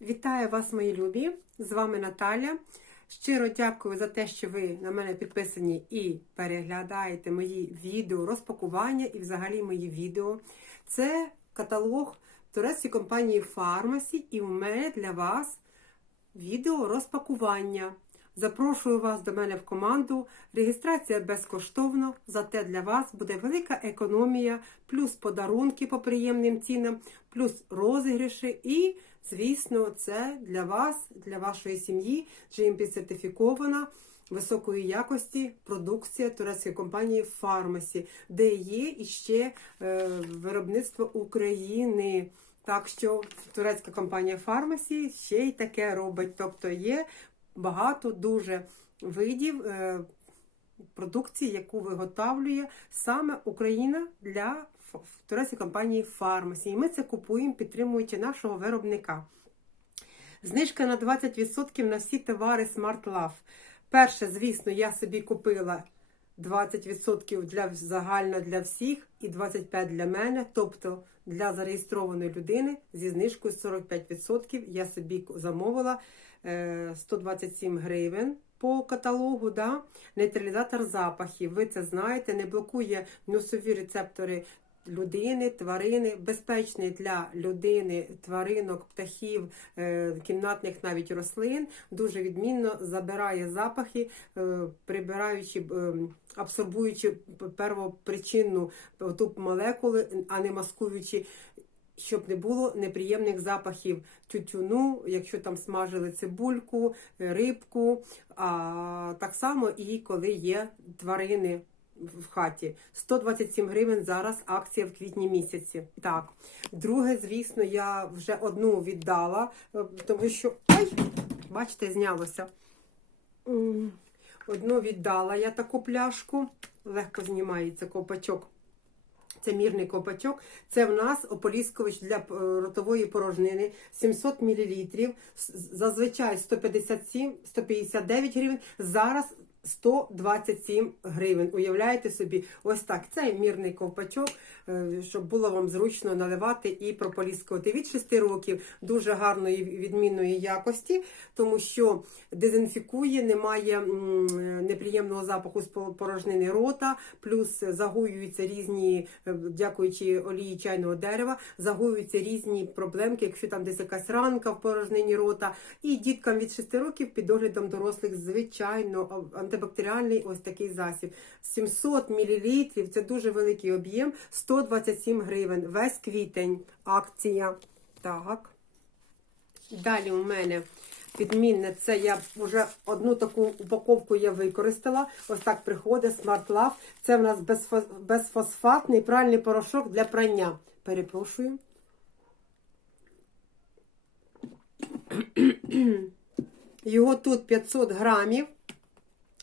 Вітаю вас, мої любі! З вами Наталя. Щиро дякую за те, що ви на мене підписані і переглядаєте мої відео розпакування і взагалі мої відео. Це каталог турецької компанії Pharmacy і в мене для вас відео розпакування. Запрошую вас до мене в команду. Реєстрація безкоштовно, зате для вас буде велика економія, плюс подарунки по приємним цінам, плюс розіграші і, звісно, це для вас, для вашої сім'ї, GMP сертифікована високої якості продукція турецької компанії Pharmacy, де є іще е, виробництво України. Так що турецька компанія Pharmacy ще й таке робить. Тобто є багато дуже видів е, продукції, яку виготовлює саме Україна для ф- турецької компанії Pharmacy. І ми це купуємо, підтримуючи нашого виробника. Знижка на 20% на всі товари Smart. Перше, звісно, я собі купила 20% для загально для всіх і 25% для мене, тобто для зареєстрованої людини зі знижкою 45%. Я собі замовила е, 127 гривень. По каталогу, да? нейтралізатор запахів. Ви це знаєте, не блокує носові рецептори людини, тварини, безпечний для людини, тваринок, птахів, е, кімнатних навіть рослин. Дуже відмінно забирає запахи, е, прибираючи, абсорбуючи первопричинну ту молекули, а не маскуючи. Щоб не було неприємних запахів тютюну, якщо там смажили цибульку, рибку, а так само і коли є тварини в хаті. 127 гривень зараз акція в квітні місяці. Так. Друге, звісно, я вже одну віддала, е, тому що. Ай! Бачите, знялося. Одну віддала я таку пляшку. Легко знімається ковпачок. Це мірний ковпачок. Це в нас ополіскувач для е, ротової порожнини 700 мл. Зазвичай 157, 159 гривень. Зараз 127 гривень. Уявляєте собі, ось так. Це мірний ковпачок, е, щоб було вам зручно наливати і прополіскувати. Від 6 років дуже гарної відмінної якості, тому що дезінфікує, немає неприємного запаху з порожнини рота, плюс загоюються різні, е, дякуючи олії чайного дерева, загоюються різні проблемки, якщо там десь якась ранка в порожнині рота. І діткам від 6 років під доглядом дорослих, звичайно, антибактеріальний ось такий засіб. 700 мл, це дуже великий об'єм, 127 гривень. Весь квітень. Акція. Так. Далі у мене відмінне, це я вже одну таку упаковку я використала. Ось так приходить Smart Love. Це в нас безфос- безфосфатний пральний порошок для прання. Перепрошую. Його тут 500 грамів.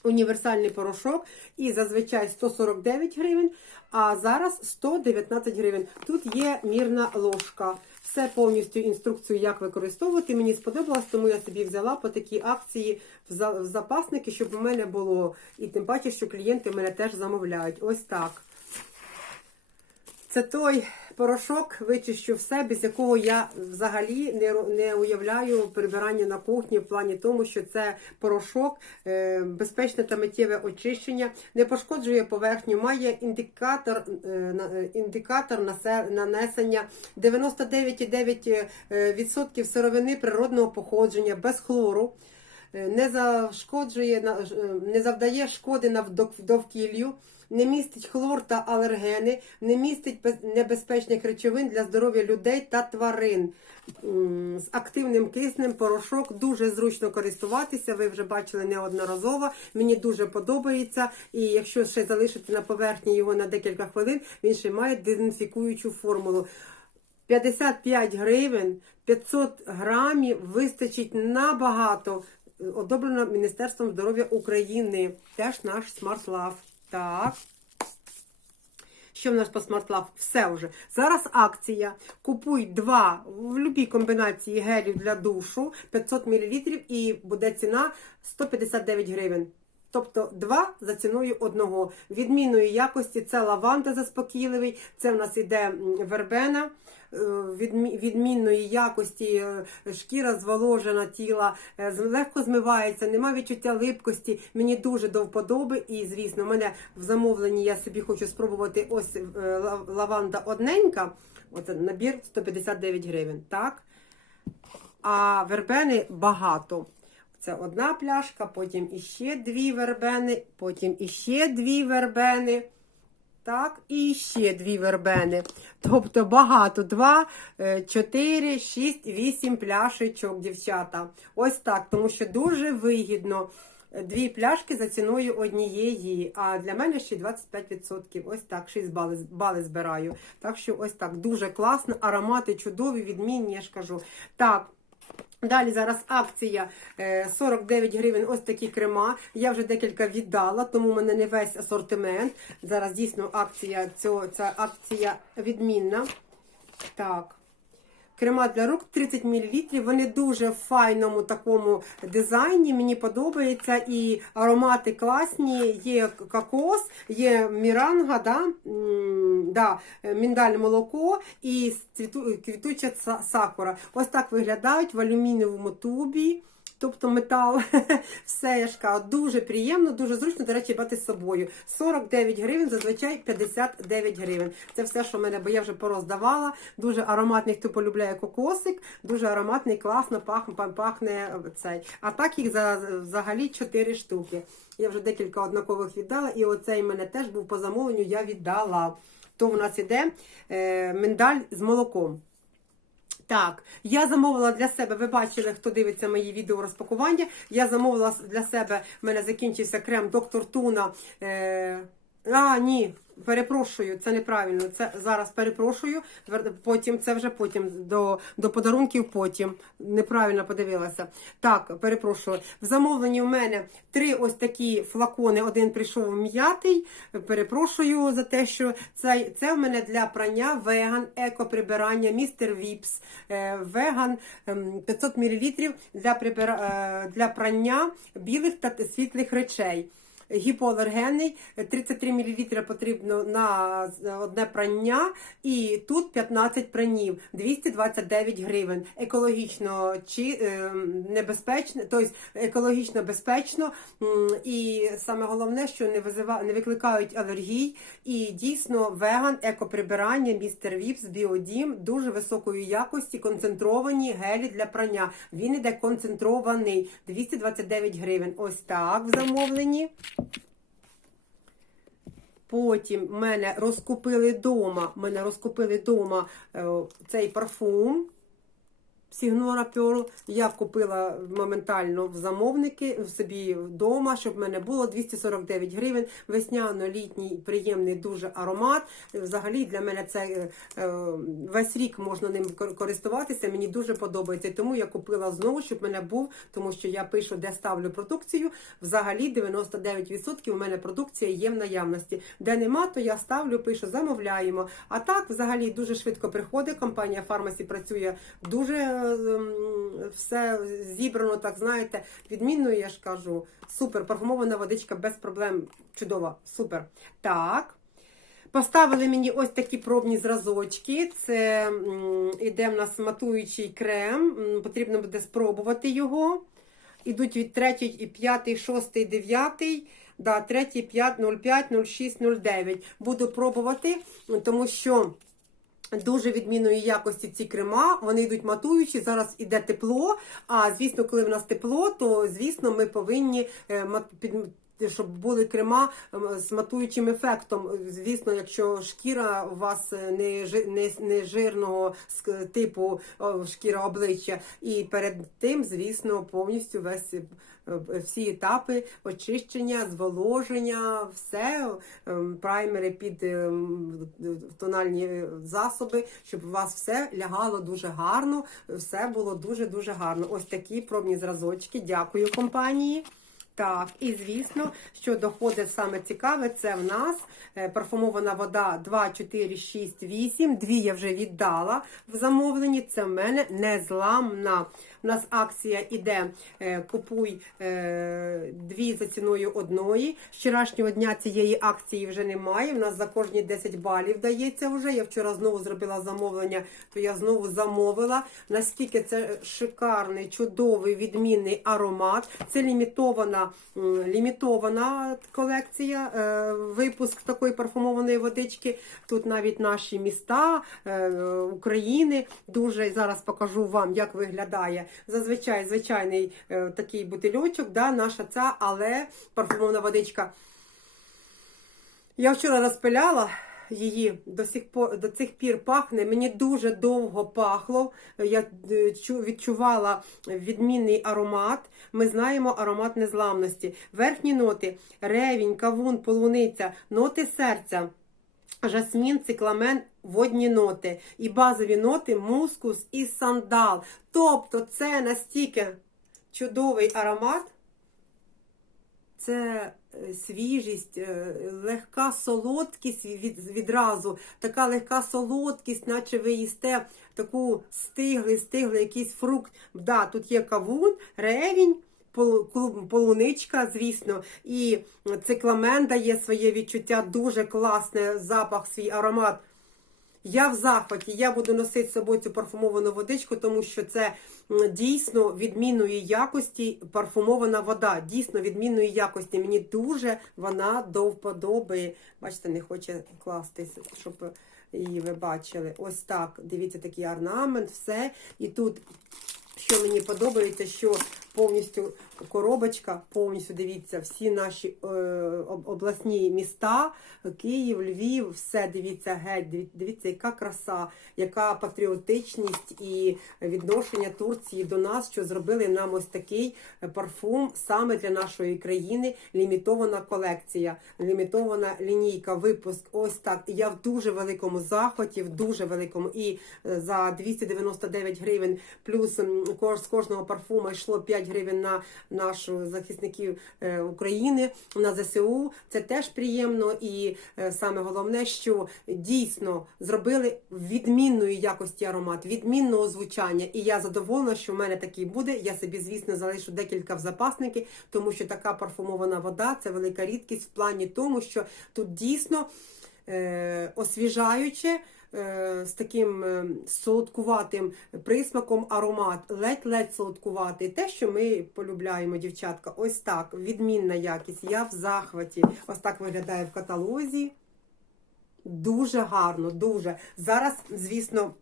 Універсальний порошок і зазвичай 149 гривень, а зараз 119 гривень. Тут є мірна ложка. Все повністю інструкцію, як використовувати. Мені сподобалось, тому я собі взяла по такій акції в запасники, щоб у мене було. І тим паче, що клієнти мене теж замовляють. Ось так. Це той порошок, вичищу все, без якого я взагалі не, не уявляю прибирання на кухні в плані тому, що це порошок, е, безпечне та миттєве очищення, не пошкоджує поверхню, має індикатор, е, е, індикатор нанесення 99,9% сировини природного походження, без хлору. Е, Не зашкоджує, е, не завдає шкоди на довкіллю, не містить хлор та алергени, не містить небезпечних речовин для здоров'я людей та тварин. З активним киснем порошок дуже зручно користуватися. Ви вже бачили неодноразово. Мені дуже подобається. І якщо ще залишити на поверхні його на декілька хвилин, він ще має дезінфікуючу формулу. 55 гривень, 500 грамів вистачить набагато. Одобрено Міністерством здоров'я України. Теж наш Love. Так. Що в нас по Love? Все вже. Зараз акція. Купуй два в будь-якій комбінації гелів для душу 500 мл і буде ціна 159 гривень. Тобто два за ціною одного. Відмінної якості це лаванда заспокійливий, це в нас іде вербена. Е, відмі- відмінної якості, е, шкіра зволожена тіла, е, легко змивається, нема відчуття липкості. Мені дуже до вподоби. І, звісно, в мене в замовленні я собі хочу спробувати ось лаванда одненька. Оце набір 159 гривень. Так? А вербени багато. Це одна пляшка, потім іще дві вербени, потім іще дві вербени. Так, і ще дві вербени. Тобто багато. Два, е, чотири, шість, вісім пляшечок, дівчата. Ось так, тому що дуже вигідно. Дві пляшки за ціною однієї, а для мене ще 25%. Ось так, 6 бали, бали збираю. Так що ось так, дуже класно, аромати чудові, відмінні, я ж кажу. Так, Далі зараз акція е, 49 гривень. Ось такі крема. Я вже декілька віддала, тому в мене не весь асортимент. Зараз дійсно акція ця акція відмінна. Так. Крема для рук 30 мл. Вони дуже в файному такому дизайні. Мені подобається. І аромати класні. Є кокос, є міранга, да? Да, міндаль молоко і квітуча сакура. Ось так виглядають в алюмінієвому тубі. Тобто метал, все я ж кажу, дуже приємно, дуже зручно, до речі, брати з собою. 49 гривень, зазвичай 59 гривень. Це все, що в мене, бо я вже пороздавала. Дуже ароматний, хто полюбляє кокосик, дуже ароматний, класно пахне, пахне цей. А так їх взагалі 4 штуки. Я вже декілька однакових віддала, і оцей в мене теж був по замовленню, я віддала. То у нас іде е, миндаль з молоком. Так, я замовила для себе, ви бачили, хто дивиться мої відео розпакування. Я замовила для себе, в мене закінчився крем доктор Туна. Е, а, ні, перепрошую, це неправильно. Це зараз перепрошую. Потім це вже потім до, до подарунків. Потім неправильно подивилася. Так, перепрошую. В замовленні у мене три ось такі флакони. Один прийшов м'ятий. Перепрошую за те, що це, це в мене для прання веган, екоприбирання, містер Віпс, е, веган ем, 500 мл для, прибира, е, для прання білих та світлих речей. Гіпоалергенний, 33 мл потрібно на одне прання, і тут 15 пранів, 229 гривень. Екологічно чи е, небезпечно, тобто екологічно безпечно. І саме головне, що не визива, не викликають алергій. І дійсно веган, екоприбирання, містер Віпс, біодім дуже високої якості, концентровані гелі для прання. Він іде концентрований 229 гривень. Ось так в замовленні. Потім мене розкупили дома. Мене розкупили дома е, цей парфум. Сігнора Pearl. Я купила моментально в замовники в собі вдома, щоб в мене було 249 гривень. Весняно-літній приємний дуже аромат. Взагалі для мене це е, е, весь рік можна ним користуватися. Мені дуже подобається. Тому я купила знову, щоб в мене був, тому що я пишу, де ставлю продукцію. Взагалі 99% у мене продукція є в наявності. Де нема, то я ставлю, пишу, замовляємо. А так, взагалі, дуже швидко приходить. Компанія Фармасі працює дуже все зібрано, так знаєте, відмінно, я ж кажу. Супер, парфумована водичка без проблем. Чудова, супер. Так. Поставили мені ось такі пробні зразочки. Це м, іде в нас матуючий крем. Потрібно буде спробувати його. Ідуть від 3, 5, 6, 9. Да, 3, 5, 05, 06, 09. Буду пробувати, тому що дуже відмінної якості ці крема. Вони йдуть матуючі. Зараз іде тепло. А звісно, коли в нас тепло, то звісно ми повинні е, під. Щоб були крема ем, з матуючим ефектом. Звісно, якщо шкіра у вас е, не, не, не жирного типу шкіра обличчя, і перед тим, звісно, повністю весь всі етапи очищення, зволоження, все ем, праймери під ем, тональні е, засоби, щоб у вас все лягало дуже гарно, все було дуже дуже гарно. Ось такі пробні зразочки. Дякую компанії. Так, і звісно, що доходить саме цікаве, це в нас е, парфумована вода 2, 4, 6, 8. Дві я вже віддала в замовленні. Це в мене незламна. У нас акція іде е, купуй е, дві за ціною одної. З вчорашнього дня цієї акції вже немає. У нас за кожні 10 балів дається вже. Я вчора знову зробила замовлення, то я знову замовила. Наскільки це шикарний, чудовий, відмінний аромат. Це лімітована, лімітована колекція, е, випуск такої парфумованої водички. Тут навіть наші міста України. Дуже зараз покажу вам, як виглядає. Зазвичай звичайний е, такий бутильочок, да, наша ця, але парфумована водичка. Я вчора розпиляла її до сих пор до цих пір пахне. Мені дуже довго пахло. Я е, відчувала відмінний аромат. Ми знаємо аромат незламності. Верхні ноти: ревінь, кавун, полуниця, ноти серця. Жасмін, цикламен, водні ноти і базові ноти мускус і сандал. Тобто це настільки чудовий аромат, це е, свіжість, е, легка солодкість від, відразу, така легка солодкість, наче ви їсте таку стиглий, стиглий якийсь фрукт. Да, тут є кавун, ревінь. Полуничка, звісно, і цикламен дає своє відчуття, дуже класне запах, свій аромат. Я в захваті, я буду носити з собою цю парфумовану водичку, тому що це дійсно відмінної якості парфумована вода. Дійсно відмінної якості. Мені дуже вона до вподоби. Бачите, не хоче кластись, щоб її ви бачили. Ось так. Дивіться, такий орнамент, все. І тут, що мені подобається, що повністю коробочка, повністю дивіться, всі наші е, обласні міста, Київ, Львів, все дивіться геть, диві- дивіться, яка краса, яка патріотичність і відношення Турції до нас, що зробили нам ось такий парфум саме для нашої країни. Лімітована колекція, лімітована лінійка, випуск. Ось так. Я в дуже великому захваті, в дуже великому. І е, за 299 гривень, плюс з кожного парфума йшло 5 гривень на нашу захисників е, України, на ЗСУ. Це теж приємно. І е, саме головне, що дійсно зробили відмінної якості аромат, відмінного звучання. І я задоволена, що в мене такий буде. Я собі, звісно, залишу декілька в запасники, тому що така парфумована вода це велика рідкість в плані тому, що тут дійсно е, освіжаюче. Е, З таким е, солодкуватим присмаком аромат, ледь-ледь солодкуватий. Те, що ми полюбляємо, дівчатка. Ось так, відмінна якість. Я в захваті. Ось так виглядає в каталозі. Дуже гарно, дуже. Зараз, звісно,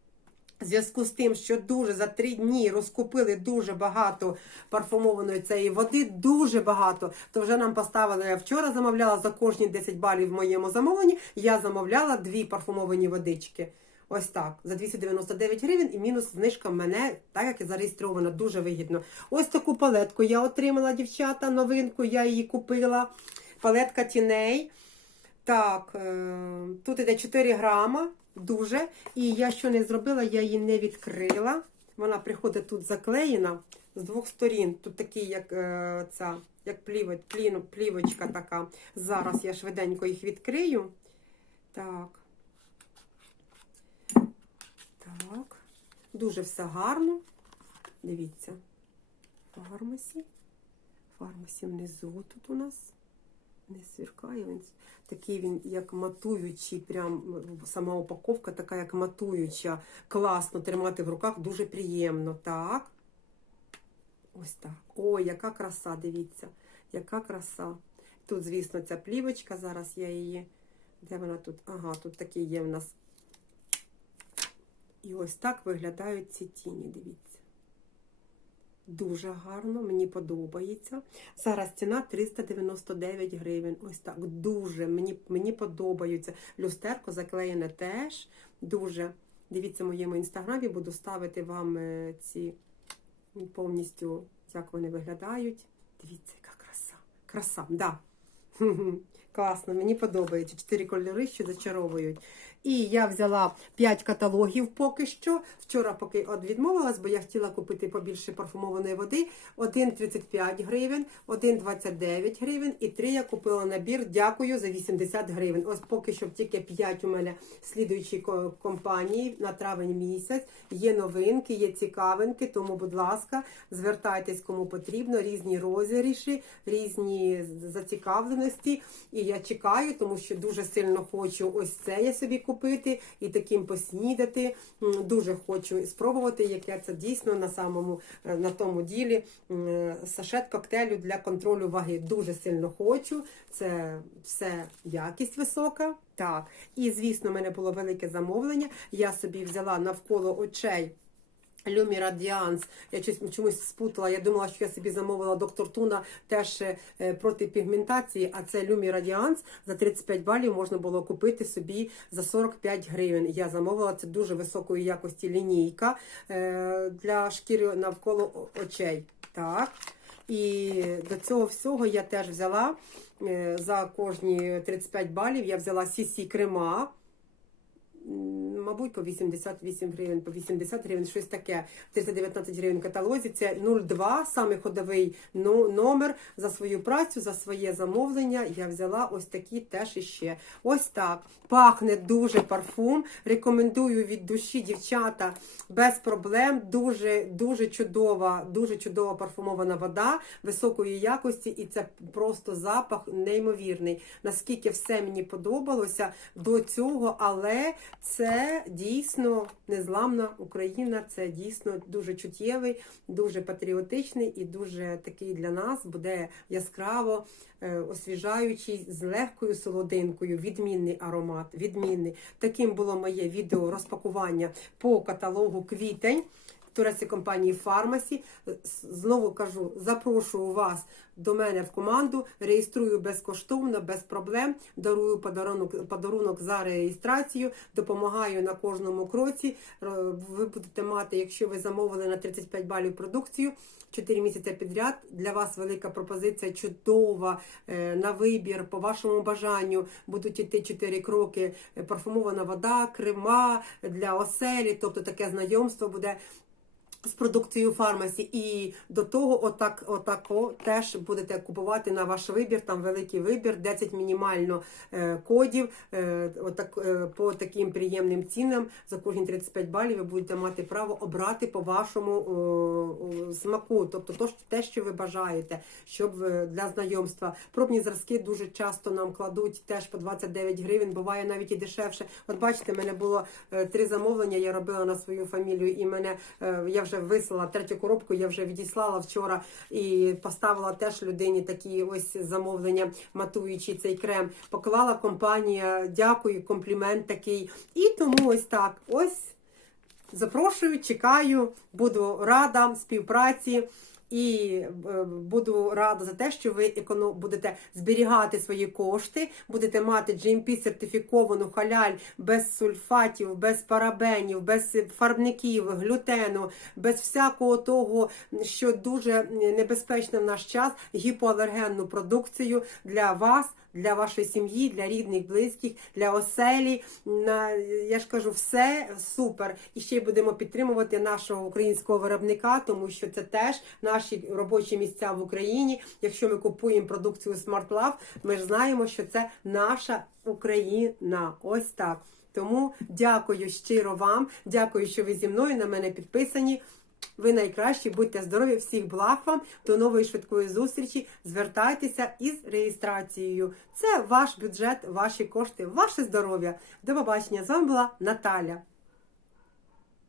зв'язку з тим, що дуже за три дні розкупили дуже багато парфумованої цієї води, дуже багато. То вже нам поставили. Я вчора замовляла за кожні 10 балів в моєму замовленні. Я замовляла дві парфумовані водички. Ось так, за 299 гривень і мінус знижка в мене, так як і зареєстрована, дуже вигідно. Ось таку палетку я отримала, дівчата, новинку, я її купила. Палетка тіней. Так, е, тут іде 4 грама, дуже. І я що не зробила, я її не відкрила. Вона приходить тут заклеєна з двох сторін. Тут такий, як е, ця, як плівоч, пліну, плівочка така. Зараз я швиденько їх відкрию. Так. Так. Дуже все гарно. Дивіться. Фармасі. Фармасі внизу тут у нас не сверкає. Він такий він як матуючий, прям сама упаковка така, як матуюча. Класно тримати в руках, дуже приємно. Так. Ось так. Ой, яка краса, дивіться, яка краса. Тут, звісно, ця плівочка. Зараз я її. Де вона тут? Ага, тут такі є в нас. І ось так виглядають ці тіні, дивіться. Дуже гарно, мені подобається. Зараз ціна 399 гривень. Ось так. Дуже мені, мені подобаються. Люстерко заклеєне теж. Дуже. Дивіться в моєму інстаграмі, буду ставити вам е, ці повністю, як вони виглядають. Дивіться, яка краса. Краса, да. Класно, мені подобається. Чотири кольори, що зачаровують. І я взяла 5 каталогів поки що. Вчора поки от відмовилась, бо я хотіла купити побільше парфумованої води. Один 35 гривень, один 29 гривень і три я купила набір. Дякую за 80 гривень. Ось поки що тільки 5 у мене слідуючі ко- компанії на травень місяць. Є новинки, є цікавинки, тому, будь ласка, звертайтесь кому потрібно, різні розігріші, різні зацікавленості. І я чекаю, тому що дуже сильно хочу ось це я собі купити і таким поснідати. Дуже хочу спробувати, яке це дійсно на самому е, на тому ділі е, сашет коктейлю для контролю ваги. Дуже сильно хочу. Це все якість висока. Так, і звісно, в мене було велике замовлення. Я собі взяла навколо очей. Люмі Радіанс, я чомусь, спутала. Я думала, що я собі замовила доктор Туна теж е, проти пігментації, а це Люмі Радіанс за 35 балів можна було купити собі за 45 гривень. Я замовила це дуже високої якості лінійка е, для шкіри навколо очей. Так. І до цього всього я теж взяла е, за кожні 35 балів. Я взяла CC крема. Мабуть, по 88 гривень, по 80 гривень, щось таке. 319 гривень в каталозі. Це 02, саме ходовий номер за свою працю, за своє замовлення. Я взяла ось такі теж іще. Ось так. Пахне дуже парфум. Рекомендую від душі, дівчата, без проблем. Дуже, дуже чудова, дуже чудова парфумована вода високої якості, і це просто запах неймовірний. Наскільки все мені подобалося до цього, але це дійсно незламна Україна. Це дійсно дуже чуттєвий, дуже патріотичний і дуже такий для нас буде яскраво е, освіжаючий з легкою солодинкою. Відмінний аромат. Відмінний. Таким було моє відео розпакування по каталогу квітень. Турецької компанії Фармасі. Знову кажу, запрошую вас до мене в команду, реєструю безкоштовно, без проблем, дарую подарунок, подарунок за реєстрацію, допомагаю на кожному кроці. Ви будете мати, якщо ви замовили на 35 балів продукцію. 4 місяці підряд для вас велика пропозиція, чудова е, на вибір по вашому бажанню. Будуть іти 4 кроки: е, парфумована вода, крема для оселі, тобто таке знайомство буде з продукцією фармасі. І до того, отак, отако теж будете купувати на ваш вибір. Там великий вибір, 10 мінімально е, кодів. Е, отак, е, по таким приємним цінам за кожні 35 балів ви будете мати право обрати по вашому о, смаку, тобто то, те, що ви бажаєте, щоб для знайомства. Пробні зразки дуже часто нам кладуть теж по 29 гривень, буває навіть і дешевше. От бачите, мене було три замовлення, я робила на свою фамілію, і мене я вже вислала третю коробку, я вже відіслала вчора і поставила теж людині такі ось замовлення, матуючи цей крем. Поклала компанія, дякую, комплімент такий. І тому ось так. Ось запрошую, чекаю, буду рада співпраці. І е, буду рада за те, що ви будете зберігати свої кошти, будете мати GMP сертифіковану халяль без сульфатів, без парабенів, без фарбників, глютену, без всякого того, що дуже небезпечно в наш час, гіпоалергенну продукцію для вас. Для вашої сім'ї, для рідних, близьких, для оселі. На я ж кажу, все супер. І ще й будемо підтримувати нашого українського виробника, тому що це теж наші робочі місця в Україні. Якщо ми купуємо продукцію Smart Love, ми ж знаємо, що це наша Україна. Ось так. Тому дякую щиро вам. Дякую, що ви зі мною на мене підписані. Ви найкращі, будьте здорові, всіх благ вам, до нової швидкої зустрічі. Звертайтеся із реєстрацією. Це ваш бюджет, ваші кошти, ваше здоров'я. До побачення. З вами була Наталя.